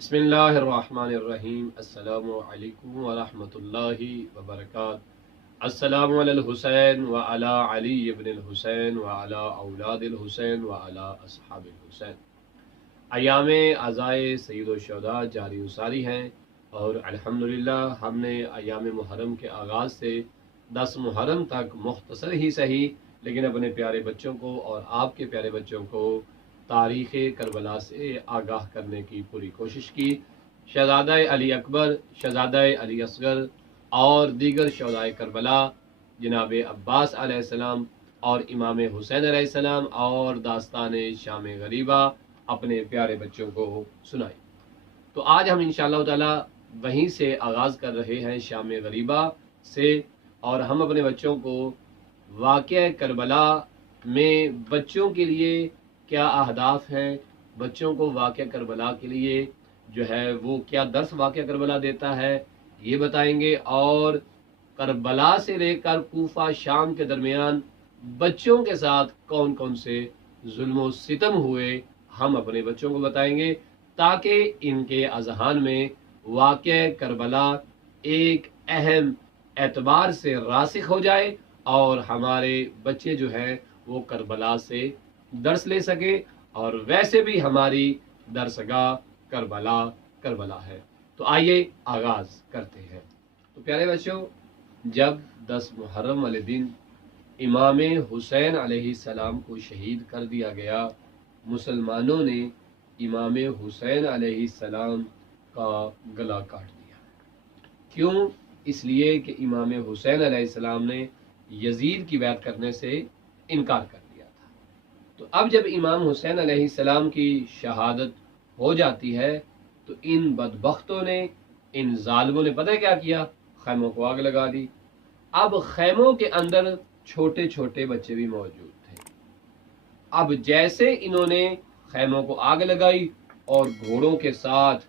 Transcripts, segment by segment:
बिस्मिल्लाहिर्रहमानिर्रहीम। अस्सलामु अलैकुम वरहमतुल्लाहि वबरकातुहू। अस्सलामु अलल हुसैन व अला अली इब्न अल हुसैन व अला औलादिल हुसैन व अला अस्हाबिल हुसैन। अयाम अज़ाए सय्यिदुश शुहदा जारी उसारी हैं और अल्हम्दुलिल्लाह हमने अयाम मुहर्रम के आगाज़ से 10 मुहर्रम तक मुख्तसर ही सही लेकिन अपने प्यारे बच्चों को और आपके प्यारे बच्चों को तारीख़ करबला से आगाह करने की पूरी कोशिश की। शहज़ादा अली अकबर, शहज़ादा अली असगर और दीगर शहदाए करबला जनाब अब्बास अलैहिस्सलाम और इमाम हुसैन अलैहिस्सलाम और दास्तान शाम गरीबा अपने प्यारे बच्चों को सुनाई। तो आज हम इंशाअल्लाह ताला वहीं से आगाज़ कर रहे हैं शाम गरीबा से, और हम अपने बच्चों को वाक़या करबला में बच्चों के लिए क्या अहदाफ हैं, बच्चों को वाक़या करबला के लिए जो है वो क्या दर्स वाक़या करबला देता है ये बताएंगे, और करबला से लेकर कूफा शाम के दरमियान बच्चों के साथ कौन कौन से जुल्म व सितम हुए हम अपने बच्चों को बताएंगे, ताकि इनके अज़हान में वाक़या करबला एक अहम एतबार से रासिख हो जाए और हमारे बच्चे जो हैं वो करबला से दर्स ले सके। और वैसे भी हमारी दरसगाह करबला है। तो आइए आगाज़ करते हैं। तो प्यारे बच्चों, जब 10 मुहर्रम वाले दिन इमाम हुसैन अलैहिस्सलाम को शहीद कर दिया गया, मुसलमानों ने इमाम हुसैन अलैहिस्सलाम का गला काट दिया। क्यों? इसलिए कि इमाम हुसैन अलैहिस्सलाम ने यजीद की बैत करने से इनकार कर दिया था। तो अब जब इमाम हुसैन अलैहिस्सलाम की शहादत हो जाती है तो इन बदबख्तों ने, इन जालिमों ने पता है क्या किया? खैमों को आग लगा दी। अब खैमों के अंदर छोटे छोटे बच्चे भी मौजूद थे। अब जैसे इन्होंने खैमों को आग लगाई और घोड़ों के साथ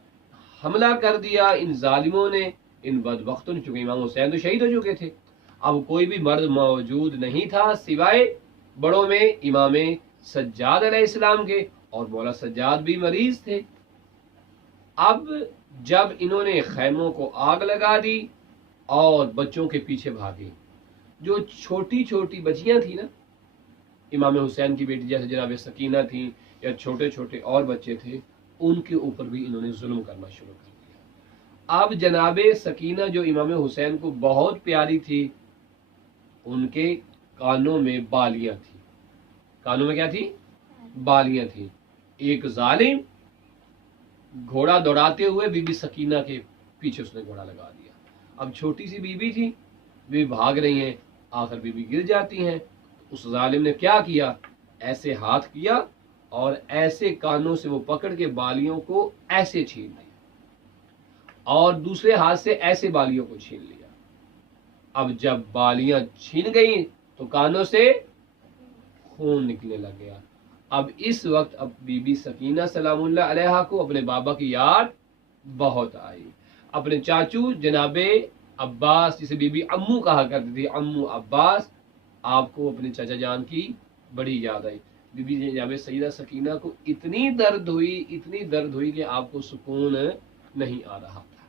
हमला कर दिया इन जालिमों ने, इन बदबख्तों ने, चूंकि इमाम हुसैन तो शहीद हो चुके थे, अब कोई भी मर्द मौजूद नहीं था सिवाय बड़ों में इमाम सज्जाद अलैहिस्सलाम के, और मौला सज्जाद भी मरीज थे। अब जब इन्होंने खैमों को आग लगा दी और बच्चों के पीछे भागे, जो छोटी छोटी बच्चियां थी ना, इमाम हुसैन की बेटी जैसे जनाब सकीना थी या छोटे छोटे और बच्चे थे, उनके ऊपर भी इन्होंने जुल्म करना शुरू कर दिया। अब जनाब सकीना जो इमाम हुसैन को बहुत प्यारी थी, उनके कानों में बालियां थी। कानों में क्या थी? बालियां थी। एक जालिम घोड़ा दौड़ाते हुए बीबी सकीना के पीछे उसने घोड़ा लगा दिया। अब छोटी सी बीबी थी, बीबी भाग रही हैं, आखिर बीबी गिर जाती हैं। उस जालिम ने क्या किया? ऐसे हाथ किया और ऐसे कानों से वो पकड़ के बालियों को ऐसे छीन लिया और दूसरे हाथ से ऐसे बालियों को छीन लिया। अब जब बालियां छीन गई तो कानों से खून निकलने लग गया। अब इस वक्त अब बीबी सकीना सलामुल्लाह अलैहा को अपने बाबा की याद बहुत आई। अपने चाचू जनाबे अब्बास, जिसे बीबी अम्मू कहा करती थी, अम्मू अब्बास, आपको अपने चाचा जान की बड़ी याद आई। बीबी जनाबे सईदा सकीना को इतनी दर्द हुई कि आपको सुकून नहीं आ रहा था।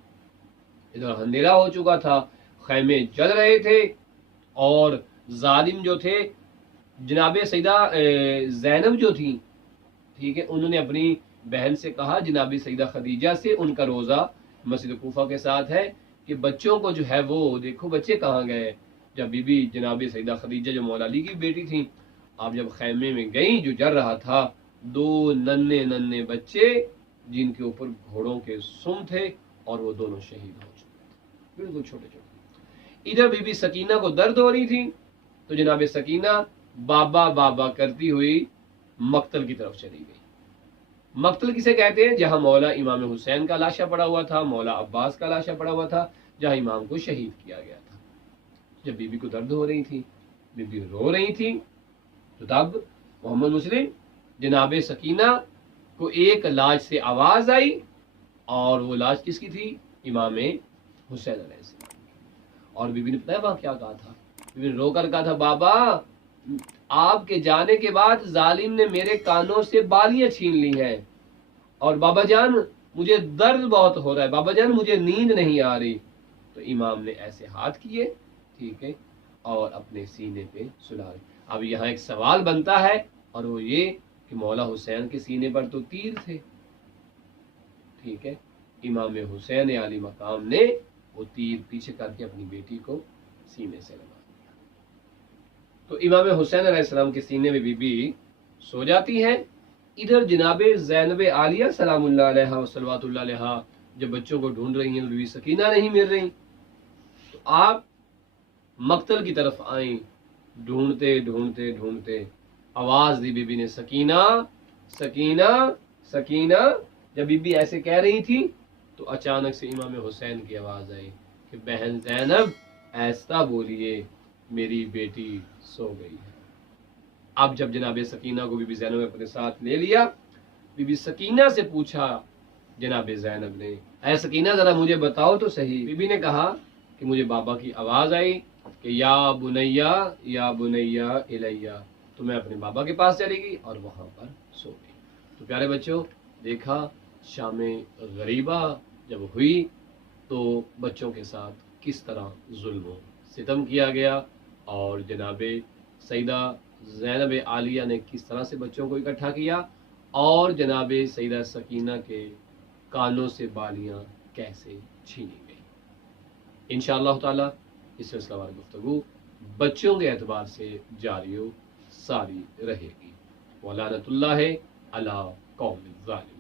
इधर अंधेरा हो चुका था, खैमे जल रहे थे और जालिम जो थे जनाबे सईदा ज़ैनब जो थी, ठीक है, उन्होंने अपनी बहन से कहा, जनाबी सईदा खदीजा से, उनका रोज़ा मस्जिद कूफा के साथ है, कि बच्चों को जो है वो देखो बच्चे कहाँ गए। जब बीबी जनाबी सईदा खदीजा जो मौला अली की बेटी थी, आप जब खैमे में गई, जो जल रहा था, 2 नन्हे नन्हे बच्चे जिनके ऊपर घोड़ों के सुम थे और वो दोनों शहीद हो चुके थे, बिल्कुल छोटे छोटे। इधर बीबी सकीना को दर्द हो रही थी तो जनाब सकीना बाबा बाबा करती हुई मक्तल की तरफ चली गई। मक्तल किसे कहते हैं? जहां मौला इमाम हुसैन का लाशा पड़ा हुआ था, मौला अब्बास का लाशा पड़ा हुआ था, जहां इमाम को शहीद किया गया था। जब बीबी को दर्द हो रही थी, बीबी रो रही थी, तो तब मोहम्मद मुस्लिम जनाब सकीना को एक लाश से आवाज आई, और वो लाश किसकी थी? इमाम हुसैन अलैहिस्सलाम। और बीबी ने पता है वहां क्या कहा था? बीबी ने रोकर कहा था, बाबा आपके जाने के बाद जालिम ने मेरे कानों से बालियां छीन ली हैं, और बाबा जान مجھے درد بہت ہو رہا ہے، بابا جان مجھے نیند نہیں آ رہی۔ تو امام نے ایسے ہاتھ کیے، ٹھیک ہے، اور اپنے سینے پہ سلا رہے۔ اب یہاں ایک سوال بنتا ہے، اور وہ یہ کہ مولا حسین کے سینے پر تو تیر تھے، ٹھیک ہے، امام حسین علی مقام نے وہ تیر پیچھے کر کے اپنی بیٹی کو سینے سے لگا دیا۔ تو امام حسین علیہ السلام کے سینے میں بی بی سو جاتی ہیں۔ ادھر جناب زینب عالیہ سلام اللہ علیہ و صلوات اللہ علیہ جب بچوں کو ڈھونڈ رہی ہیں، بیوی سکینہ نہیں مل رہی، تو آپ مقتل کی طرف آئیں، ڈھونڈتے ڈھونڈتے ڈھونڈتے آواز دی بی بی نے، سکینہ سکینہ سکینہ۔ جب بی بی ایسے کہہ رہی تھی تو اچانک سے امام حسین کی آواز آئی کہ بہن زینب ایسا بولیے، میری بیٹی سو گئی ہے۔ اب جب جناب سکینہ کو بی بی زینب نے اپنے ساتھ لے لیا، بی بی سکینہ سے پوچھا جناب زینب نے، اے سکینہ ذرا مجھے بتاؤ تو صحیح۔ بی بی نے کہا کہ مجھے بابا کی آواز آئی کہ یا بنیا الیہ، تو میں اپنے بابا کے پاس چلی گئی اور وہاں پر سو گئی۔ تو پیارے بچوں، دیکھا شام غریبہ جب ہوئی تو بچوں کے ساتھ کس طرح ظلم و ستم کیا گیا، اور جناب سیدہ زینب عالیہ نے کس طرح سے بچوں کو اکٹھا کیا، اور جناب سیدہ سکینہ کے کانوں سے بالیاں کیسے چھینی گئی۔ انشاءاللہ تعالی اس سلسلہ وار گفتگو بچوں کے اعتبار سے جاری و ساری رہے گی۔ ولعنت اللہ علی قوم الظالمین۔